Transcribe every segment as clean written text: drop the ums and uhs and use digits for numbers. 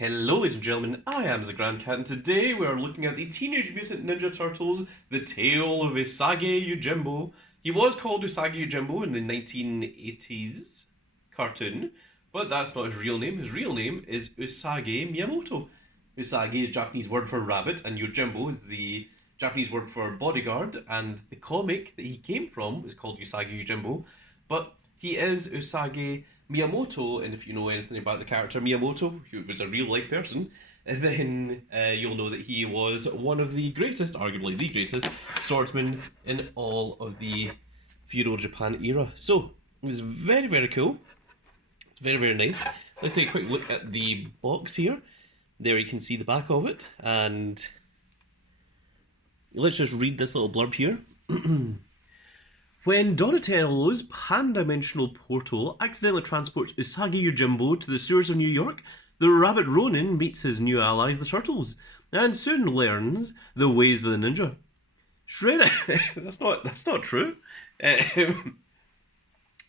Hello ladies and gentlemen, I am the Grand Cat and today we are looking at the Teenage Mutant Ninja Turtles, The Tale of Usagi Yojimbo. He was called Usagi Yojimbo in the 1980s cartoon, but that's not his real name. His real name is Usagi Miyamoto. Usagi is Japanese word for rabbit and Yojimbo is the Japanese word for bodyguard, and the comic that he came from is called Usagi Yojimbo, but he is Usagi Miyamoto, and if you know anything about the character Miyamoto, who was a real life person, then you'll know that he was one of the greatest, arguably the greatest, swordsmen in all of the feudal Japan era. So, it's very, very cool. It's very, very nice. Let's take a quick look at the box here. There you can see the back of it, and let's just read this little blurb here. When Donatello's pan-dimensional portal accidentally transports Usagi Yojimbo to the sewers of New York, the Rabbit Ronin meets his new allies, the Turtles, and soon learns the ways of the ninja. Shredder, that's not true.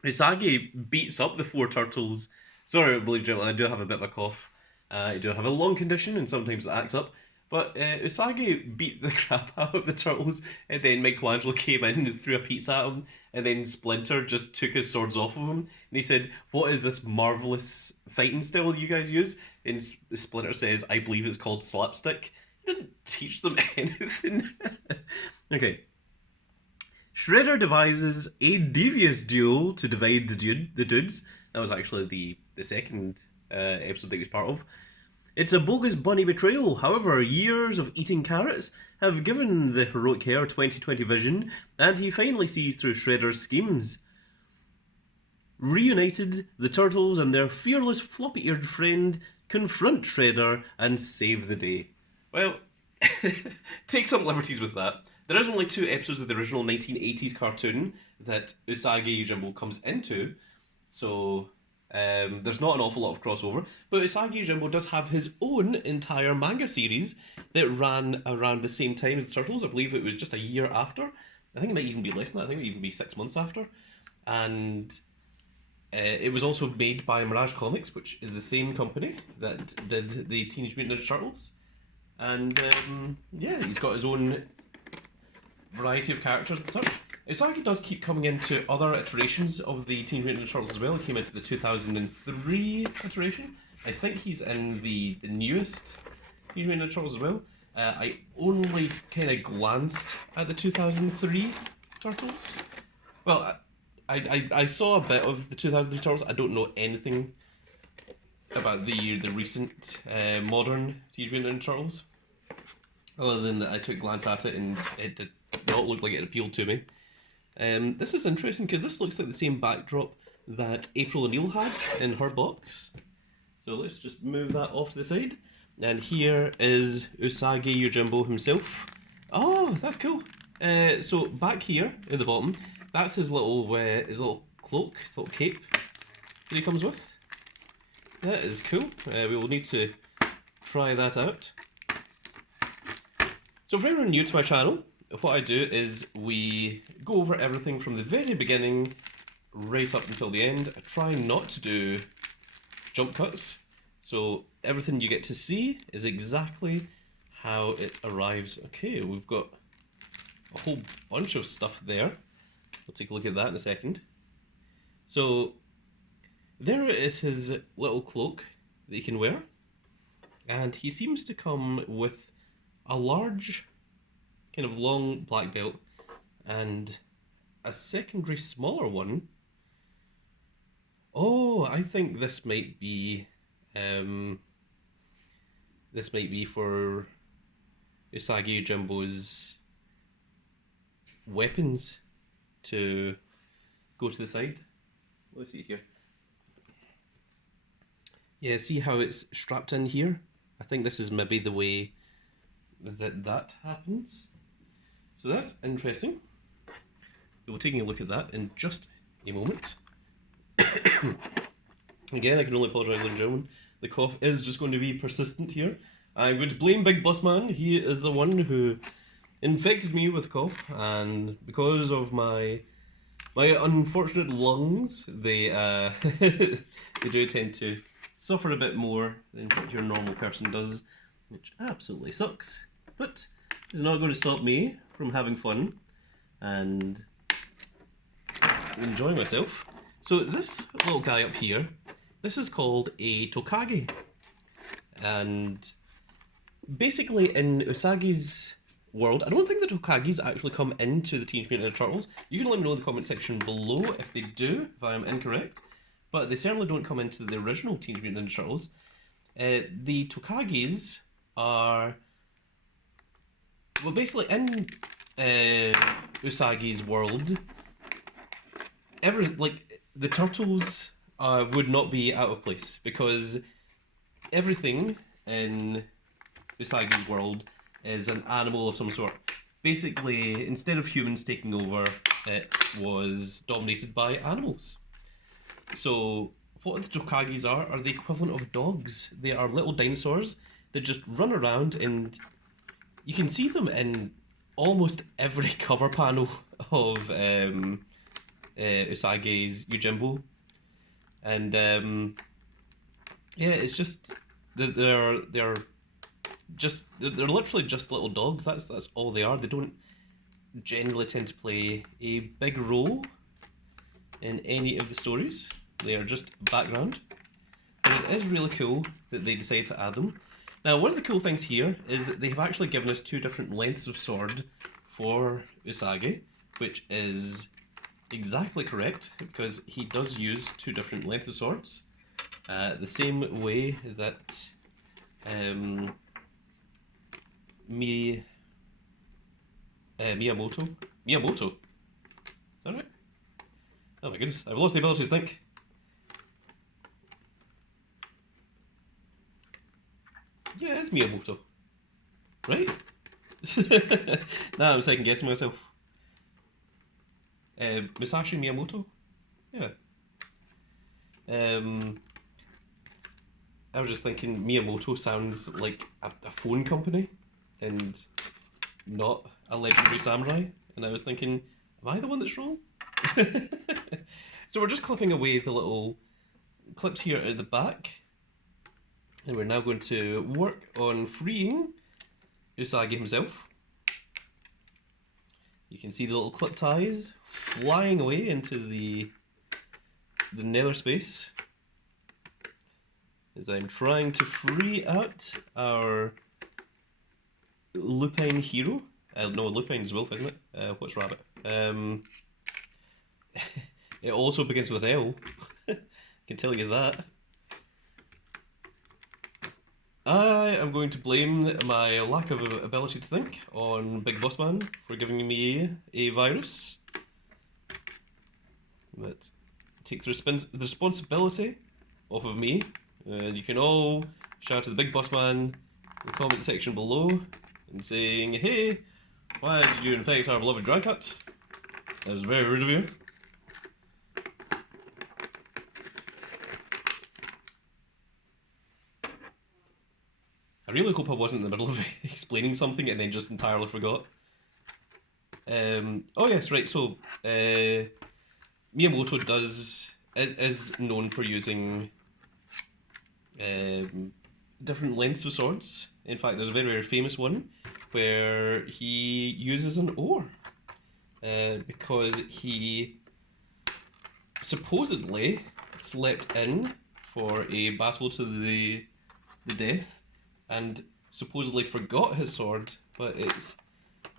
Usagi beats up the four turtles. Sorry, ladies and gentlemen, I do have a bit of a cough. I do have a lung condition, and sometimes it acts up. But Usagi beat the crap out of the turtles, and then Michelangelo came in and threw a pizza at him, and then Splinter just took his swords off of him, and he said, "What is this marvelous fighting style you guys use?" And Splinter says, "I believe it's called slapstick." He didn't teach them anything. Okay. Shredder devises a devious duel to divide the dudes. That was actually the second episode that he was part of. It's a bogus bunny betrayal. However, years of eating carrots have given the heroic hare 20/20 vision, and he finally sees through Shredder's schemes. Reunited, the Turtles and their fearless floppy-eared friend confront Shredder and save the day. Well, take some liberties with that. There is only 2 episodes of the original 1980s cartoon that Usagi Yojimbo comes into, so there's not an awful lot of crossover, but Usagi Yojimbo does have his own entire manga series that ran around the same time as the Turtles. I believe it was just a year after. I think it might even be less than that. I think it might even be 6 months after. And it was also made by Mirage Comics, which is the same company that did the Teenage Mutant Ninja Turtles. And yeah, he's got his own variety of characters and such. Usagi does keep coming into other iterations of the Teenage Mutant Ninja Turtles as well. He came into the 2003 iteration. I think he's in the newest Teenage Mutant Ninja Turtles as well. I only kind of glanced at the 2003 Turtles. Well, I saw a bit of the 2003 Turtles. I don't know anything about the recent modern Teenage Mutant Ninja Turtles, other than that I took a glance at it and it did not look like it appealed to me. This is interesting because this looks like the same backdrop that April O'Neil had in her box. So let's just move that off to the side. And here is Usagi Yojimbo himself. Oh, that's cool. So back here at the bottom, that's his little cloak, his little cape that he comes with. That is cool. We will need to try that out. So for anyone new to my channel, what I do is we go over everything from the very beginning right up until the end. I try not to do jump cuts, so everything you get to see is exactly how it arrives. Okay, we've got a whole bunch of stuff there. We'll take a look at that in a second. So there is his little cloak that he can wear, and he seems to come with a large kind of long black belt and a secondary smaller one. Oh, I think this might be for Usagi Yojimbo's weapons to go to the side. Let's see here. Yeah, see how it's strapped in here? I think this is maybe the way that happens. So that's interesting. We'll be taking a look at that in just a moment. Again, I can only apologise, ladies and gentlemen. The cough is just going to be persistent here. I'm going to blame Big Boss Man. He is the one who infected me with cough, and because of my unfortunate lungs, they they do tend to suffer a bit more than what your normal person does, which absolutely sucks. But it's not going to stop me from having fun and enjoying myself. So this little guy up here, this is called a Tokage. And basically in Usagi's world, I don't think the Tokages actually come into the Teenage Mutant Ninja Turtles. You can let me know in the comment section below if they do, if I am incorrect. But they certainly don't come into the original Teenage Mutant Ninja Turtles. The Tokages are... Well, basically in Usagi's world, the turtles would not be out of place because everything in Usagi's world is an animal of some sort. Basically, instead of humans taking over, it was dominated by animals. So, what the Tokages are the equivalent of dogs. They are little dinosaurs that just run around, and you can see them in almost every cover panel of Usagi's Yojimbo. And yeah, it's just they're literally just little dogs. That's all they are. They don't generally tend to play a big role in any of the stories. They are just background. But it is really cool that they decided to add them. Now, one of the cool things here is that they have actually given us two different lengths of sword for Usagi, which is exactly correct because he does use two different lengths of swords. The same way that Miyamoto? Is that right? Oh my goodness, I've lost the ability to think. Yeah, it's Miyamoto. Right? Now I'm second guessing myself. Musashi Miyamoto? Yeah. I was just thinking Miyamoto sounds like a phone company and not a legendary samurai. And I was thinking, am I the one that's wrong? So we're just clipping away the little clips here at the back. And we're now going to work on freeing Usagi himself. You can see the little clip ties flying away into the nether space as I'm trying to free out our lupine hero. No, lupine's wolf, isn't it? What's rabbit? It also begins with an L. I can tell you that. I am going to blame my lack of ability to think on Big Boss Man for giving me a virus. But take the responsibility off of me. You can all shout to the Big Boss Man in the comment section below and saying, hey, why did you infect our beloved drag cut? That was very rude of you. I really hope I wasn't in the middle of explaining something and then just entirely forgot. Oh yes, right, so Miyamoto is known for using different lengths of swords. In fact, there's a very, very famous one where he uses an oar because he supposedly slept in for a battle to the death and supposedly forgot his sword, but it's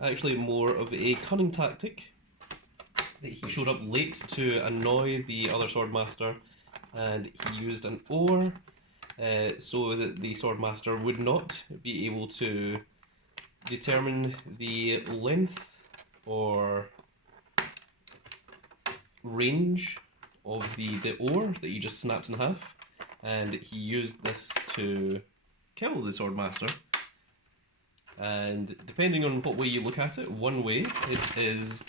actually more of a cunning tactic that he showed up late to annoy the other swordmaster, and he used an oar so that the swordmaster would not be able to determine the length or range of the oar that you just snapped in half, and he used this to kill the swordmaster. And depending on what way you look at it, one way it is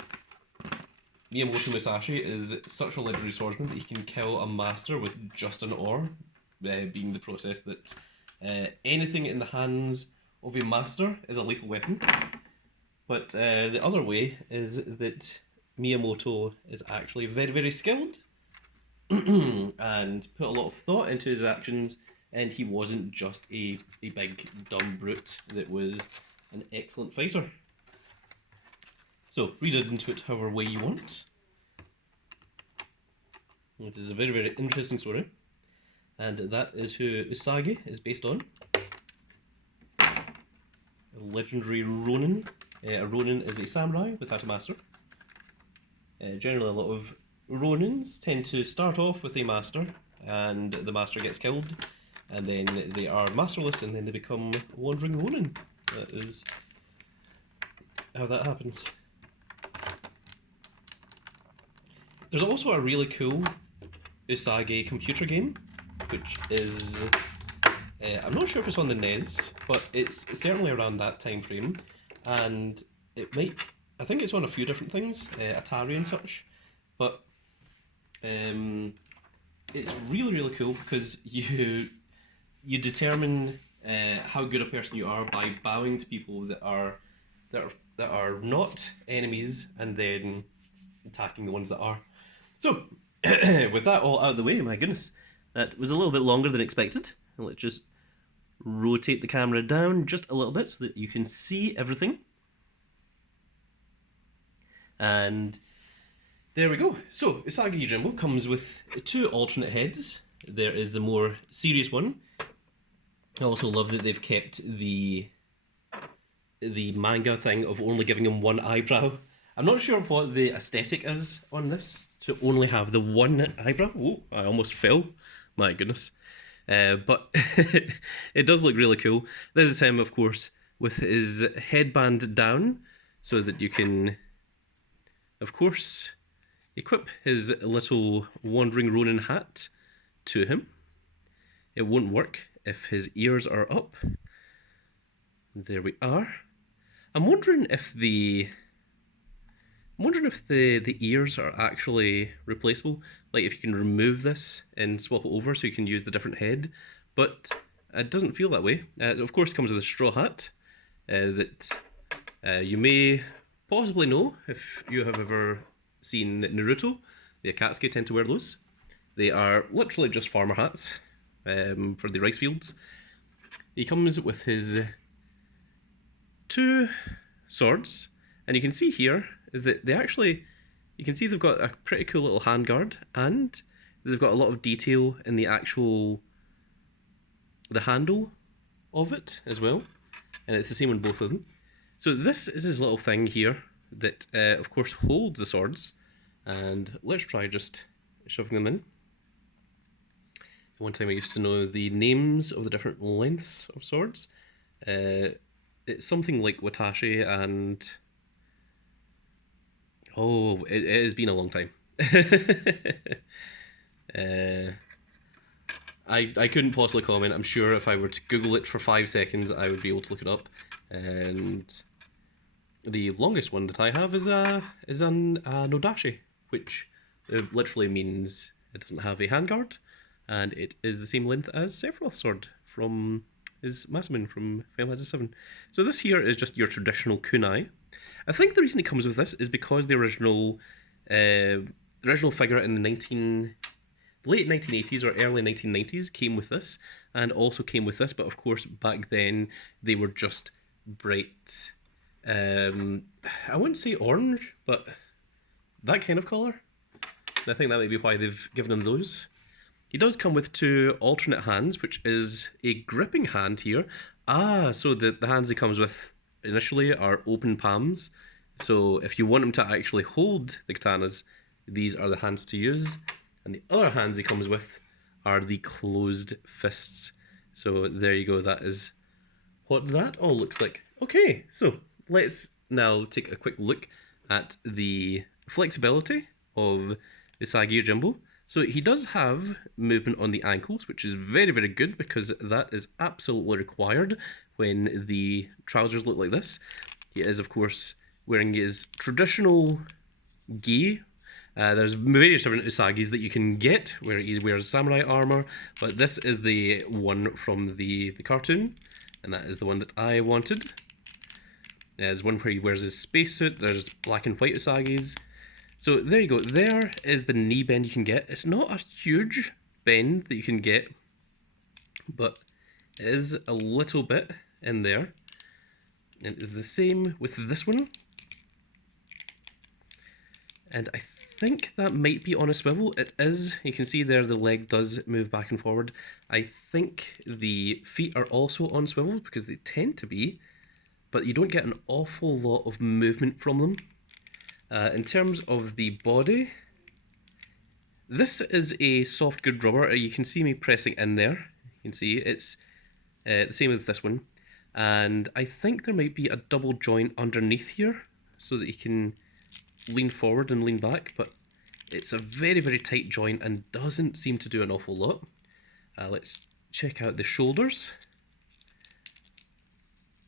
Miyamoto Musashi is such a legendary swordsman that he can kill a master with just an oar, being the process that anything in the hands of a master is a lethal weapon. But the other way is that Miyamoto is actually very, very skilled and put a lot of thought into his actions and he wasn't just a big dumb brute that was an excellent fighter. So, read into it however way you want. It is a very, very interesting story, and that is who Usagi is based on. A legendary Ronin. A Ronin is a samurai without a master. Generally, a lot of Ronins tend to start off with a master, and the master gets killed, and then they are masterless, and then they become a wandering Ronin. That is how that happens. There's also a really cool Usagi computer game, which is, I'm not sure if it's on the NES, but it's certainly around that time frame, and it might, I think it's on a few different things, Atari and such, but it's really, really cool because you determine how good a person you are by bowing to people that are not enemies, and then attacking the ones that are. So, with that all out of the way, my goodness, that was a little bit longer than expected. Let's just rotate the camera down just a little bit so that you can see everything. And there we go. So, Usagi Yojimbo comes with two alternate heads. There is the more serious one. I also love that they've kept the manga thing of only giving him one eyebrow. I'm not sure what the aesthetic is on this, to only have the one eyebrow. Oh, I almost fell. My goodness. But it does look really cool. This is him, of course, with his headband down, so that you can, of course, equip his little wandering Ronin hat to him. It won't work if his ears are up. There we are. I'm wondering if the ears are actually replaceable. Like if you can remove this and swap it over so you can use the different head, but it doesn't feel that way. It of course comes with a straw hat that you may possibly know if you have ever seen Naruto. The Akatsuki tend to wear those. They are literally just farmer hats for the rice fields. He comes with his two swords, and you can see here that they actually, you can see they've got a pretty cool little handguard, and they've got a lot of detail in the handle of it as well, and it's the same on both of them. So this is his little thing here that of course holds the swords, and let's try just shoving them in. One time I used to know the names of the different lengths of swords. It's something like Watashi and... Oh, it has been a long time. I couldn't possibly comment. I'm sure if I were to Google it for 5 seconds, I would be able to look it up. And the longest one that I have is an Nodashi, which literally means it doesn't have a handguard, and it is the same length as Sephiroth's sword from his Masamune from Final Fantasy VII. So this here is just your traditional kunai. I think the reason it comes with this is because the original figure in the late 1980s or early 1990s came with this, and also came with this, but of course back then they were just bright, I wouldn't say orange, but that kind of colour. I think that might be why they've given him those. He does come with two alternate hands, which is a gripping hand here. So the hands he comes with initially are open palms. So if you want him to actually hold the katanas, these are the hands to use. And the other hands he comes with are the closed fists. So there you go, that is what that all looks like. Okay, so let's now take a quick look at the flexibility of Usagi Yojimbo. So he does have movement on the ankles, which is very, very good, because that is absolutely required when the trousers look like this. He is, of course, wearing his traditional gi. There's various different Usagis that you can get where he wears samurai armor, but this is the one from the cartoon, and that is the one that I wanted. There's one where he wears his spacesuit. There's black and white Usagis. So there you go, there is the knee bend you can get. It's not a huge bend that you can get but it is a little bit in there. And it's the same with this one. And I think that might be on a swivel. It is. You can see there the leg does move back and forward. I think the feet are also on swivel because they tend to be, but you don't get an awful lot of movement from them. In terms of the body, this is a soft good rubber. You can see me pressing in there. You can see it's the same as this one. And I think there might be a double joint underneath here so that you can lean forward and lean back, but it's a very, very tight joint and doesn't seem to do an awful lot. Let's check out the shoulders.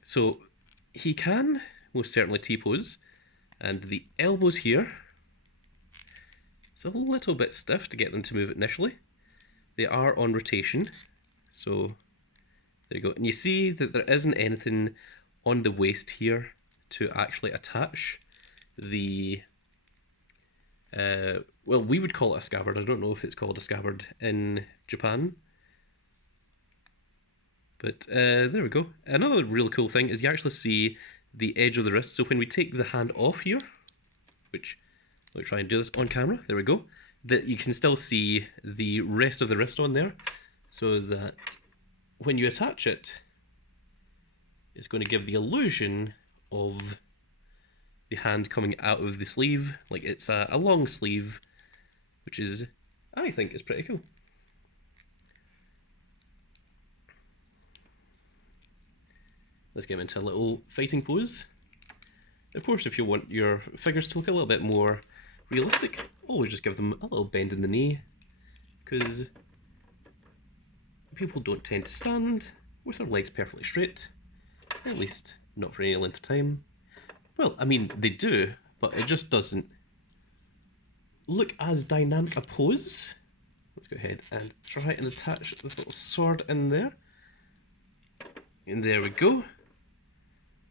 So he can most certainly T-pose, and the elbows here, it's a little bit stiff to get them to move initially. They are on rotation, so there you go. And you see that there isn't anything on the waist here to actually attach the well, we would call it a scabbard. I don't know if it's called a scabbard in Japan. But there we go. Another real cool thing is you actually see the edge of the wrist. So when we take the hand off here, which, let me try and do this on camera. There we go. That you can still see the rest of the wrist on there. So that when you attach it, it's going to give the illusion of the hand coming out of the sleeve. Like it's a long sleeve, which is, I think, is pretty cool. Let's get into a little fighting pose. Of course, if you want your figures to look a little bit more realistic, always just give them a little bend in the knee, because people don't tend to stand with their legs perfectly straight, at least not for any length of time. Well, I mean, they do, but it just doesn't look as dynamic a pose. Let's go ahead and try and attach this little sword in there. And there we go.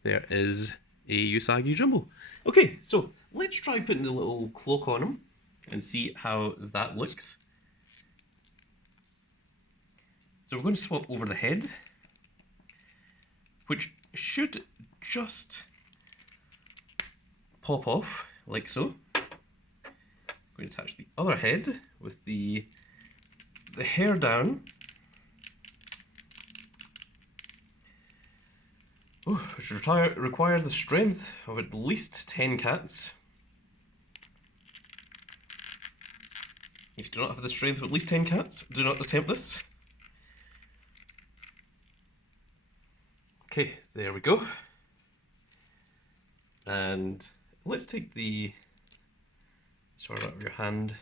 There is a Usagi Jumbo. Okay, so let's try putting the little cloak on him and see how that looks. So we're going to swap over the head, which should just pop off like so. I'm going to attach the other head with the hair down. Which requires the strength of at least 10 cats. If you do not have the strength of at least 10 cats, do not attempt this. Okay, there we go. And let's take the sword out of your hand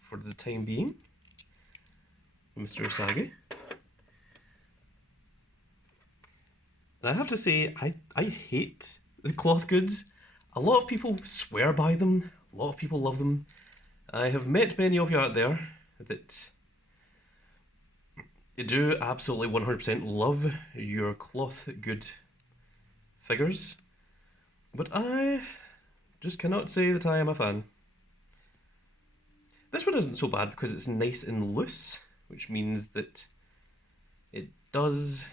for the time being, Mr. Usagi. And I have to say, I hate the cloth goods. A lot of people swear by them. A lot of people love them. I have met many of you out there that you do absolutely 100% love your cloth good figures. But I just cannot say that I am a fan. This one isn't so bad because it's nice and loose, which means that it does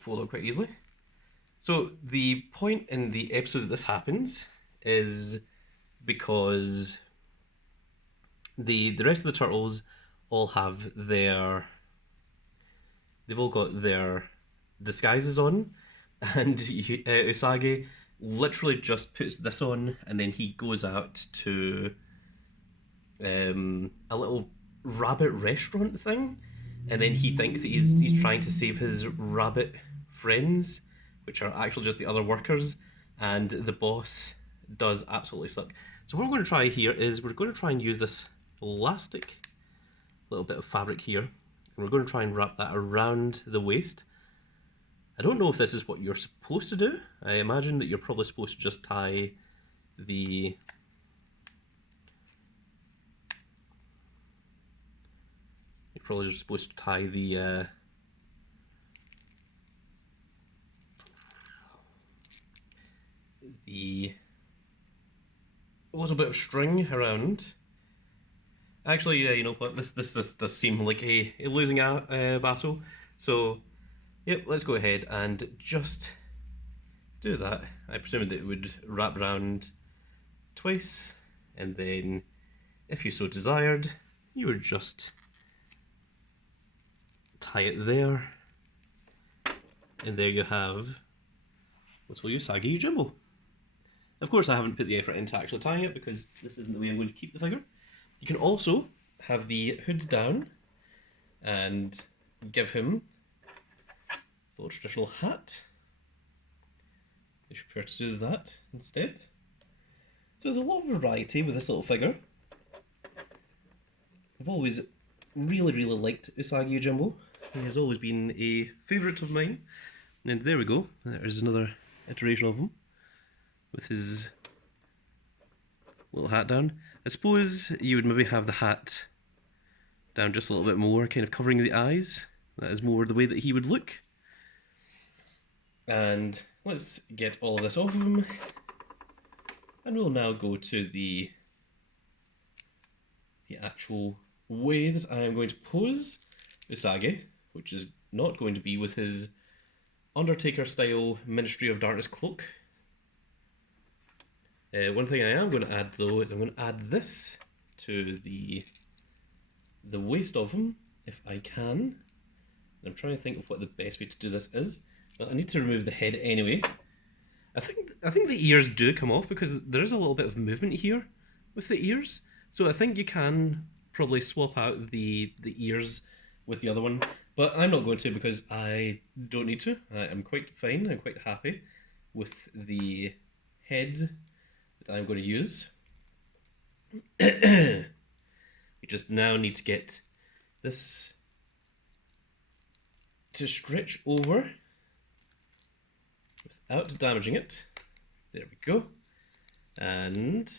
fold out quite easily. So the point in the episode that this happens is because the rest of the turtles all have they've all got their disguises on, and Usagi literally just puts this on, and then he goes out to a little rabbit restaurant thing, and then he thinks that he's trying to save his rabbit friends, which are actually just the other workers, and the boss does absolutely suck. So what we're going to try here is we're going to try and use this elastic little bit of fabric here, and we're going to try and wrap that around the waist. I don't know if this is what you're supposed to do. I imagine that you're probably supposed to just tie the the little bit of string around Actually, you know what? This does seem like a losing battle. So, yep, let's go ahead and just do that. I presumed that it would wrap around twice, and then, if you so desired, you would just tie it there, and there you have little Usagi Yojimbo. Of course, I haven't put the effort into actually tying it because this isn't the way I'm going to keep the figure. You can also have the hood down and give him his little traditional hat, if you prefer to do that instead. So there's a lot of variety with this little figure. I've always really liked Usagi Yojimbo. He has always been a favourite of mine. And there we go, there's another iteration of him with his little hat down. I suppose you would maybe have the hat down just a little bit more, kind of covering the eyes. That is more the way that he would look. And let's get all of this off of him. And we'll now go to the actual way that I am going to pose Usagi, which is not going to be with his Undertaker-style Ministry of Darkness cloak. One thing I am going to add, though, is I'm going to add this to the waist of him, if I can. And I'm trying to think of what the best way to do this is. But I need to remove the head anyway. I think the ears do come off because there is a little bit of movement here with the ears. So I think you can probably swap out the ears with the other one. But I'm not going to because I don't need to. I am quite fine. I'm quite happy with the head that I'm going to use. We just now need to get this to stretch over without damaging it. There we go. And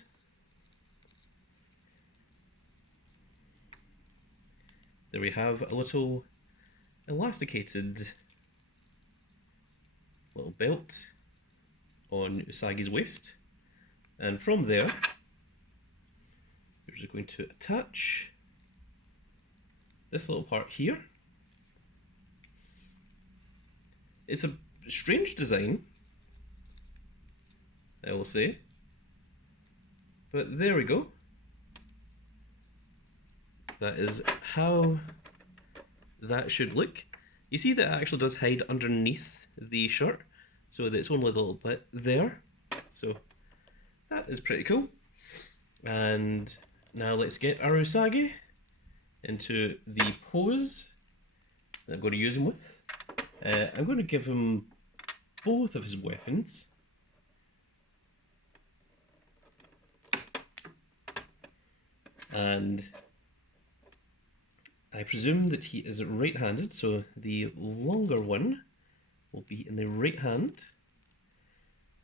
there we have a little elasticated little belt on Usagi's waist. And from there, we're just going to attach this little part here. It's a strange design, I will say. But there we go. That is how that should look. You see that it actually does hide underneath the shirt, so that it's only a little bit there. So that is pretty cool. And now let's get our Usagi into the pose that I'm going to use him with. I'm going to give him both of his weapons. And I presume that he is right-handed, so the longer one will be in the right hand.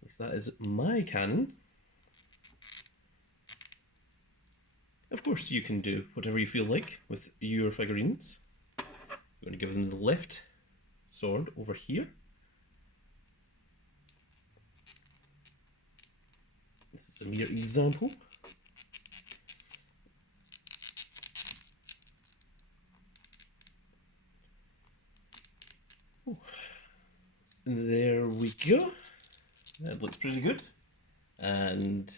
At least that is my canon. Of course, you can do whatever you feel like with your figurines. I'm going to give them the left sword over here. This is a mere example. There we go. That looks pretty good. And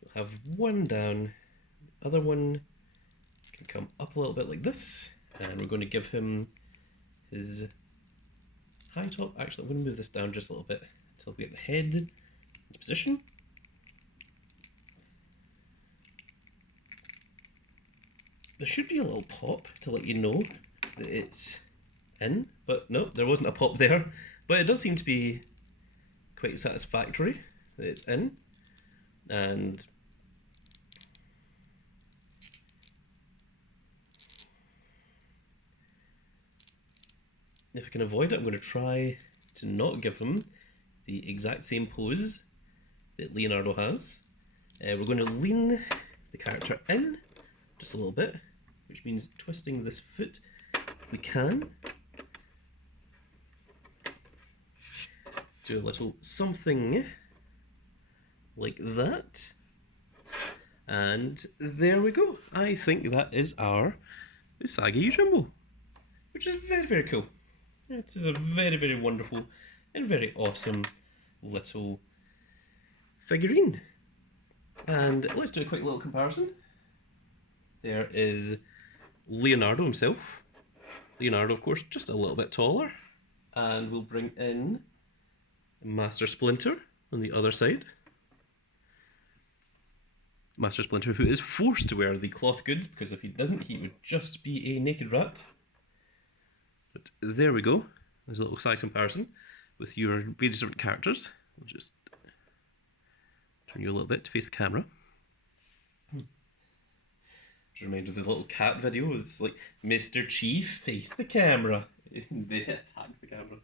we'll have one down. The other one can come up a little bit like this. And we're going to give him his high top. Actually, I'm going to move this down just a little bit until we get the head in position. There should be a little pop to let you know that it's in, but no, there wasn't a pop there. But it does seem to be quite satisfactory that it's in. And if I can avoid it, I'm going to try to not give him the exact same pose that Leonardo has. We're going to lean the character in just a little bit, which means twisting this foot if we can. Do a little something like that. And there we go. I think that is our Usagi Yojimbo, which is very, very cool. It is a very, very wonderful and very awesome little figurine. And let's do a quick little comparison. There is Leonardo himself. Leonardo, of course, just a little bit taller. And we'll bring in Master Splinter on the other side. Master Splinter, who is forced to wear the cloth goods, because if he didn't, he would just be a naked rat. But there we go. There's a little size comparison with your various different characters. We'll just turn you a little bit to face the camera. Just reminded of the little cat video. It's like, Mr. Chief, face the camera. They attacks the camera.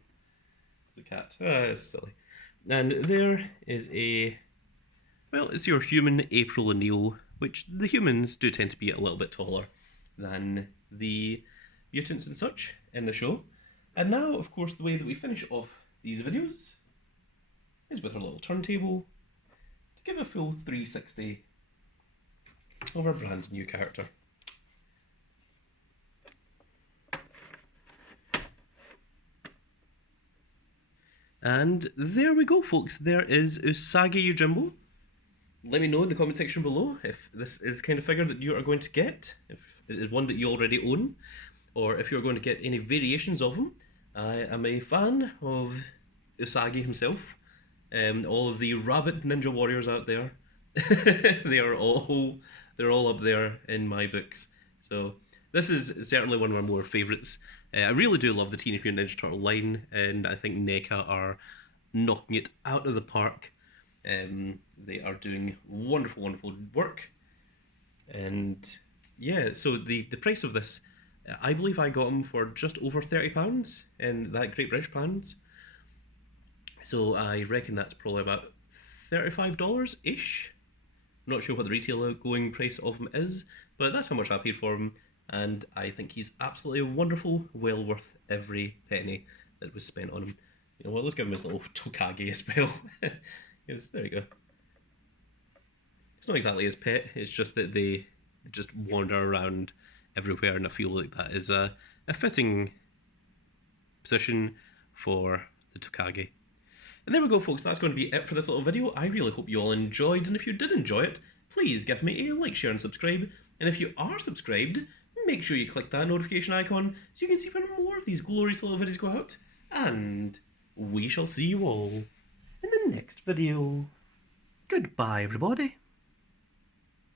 It's a cat. Ah, it's silly. And there is it's your human April O'Neil, which the humans do tend to be a little bit taller than the mutants and such in the show. And now, of course, the way that we finish off these videos is with our little turntable to give a full 360 of our brand new character. And there we go, folks. There is Usagi Yojimbo. Let me know in the comment section below if this is the kind of figure that you are going to get, if it is one that you already own, or if you're going to get any variations of him. I am a fan of Usagi himself. All of the rabbit ninja warriors out there, they're all up there in my books. So this is certainly one of my more favourites. I really do love the Teenage Mutant Ninja Turtle line, and I think NECA are knocking it out of the park. They are doing wonderful, wonderful work. And yeah, so the price of this, I believe I got them for just over £30 in that Great British pounds. So I reckon that's probably about $35-ish. Not sure what the retail going price of him is, but that's how much I paid for him. And I think he's absolutely wonderful, well worth every penny that was spent on him. You know what, let's give him his little Tokage as well. Yes, there you go. It's not exactly his pet, it's just that they just wander around everywhere, and I feel like that is a fitting position for the Tokage. And there we go, folks, that's going to be it for this little video. I really hope you all enjoyed, and if you did enjoy it, please give me a like, share and subscribe. And if you are subscribed, make sure you click that notification icon so you can see when more of these glorious little videos go out. And we shall see you all in the next video. Goodbye, everybody.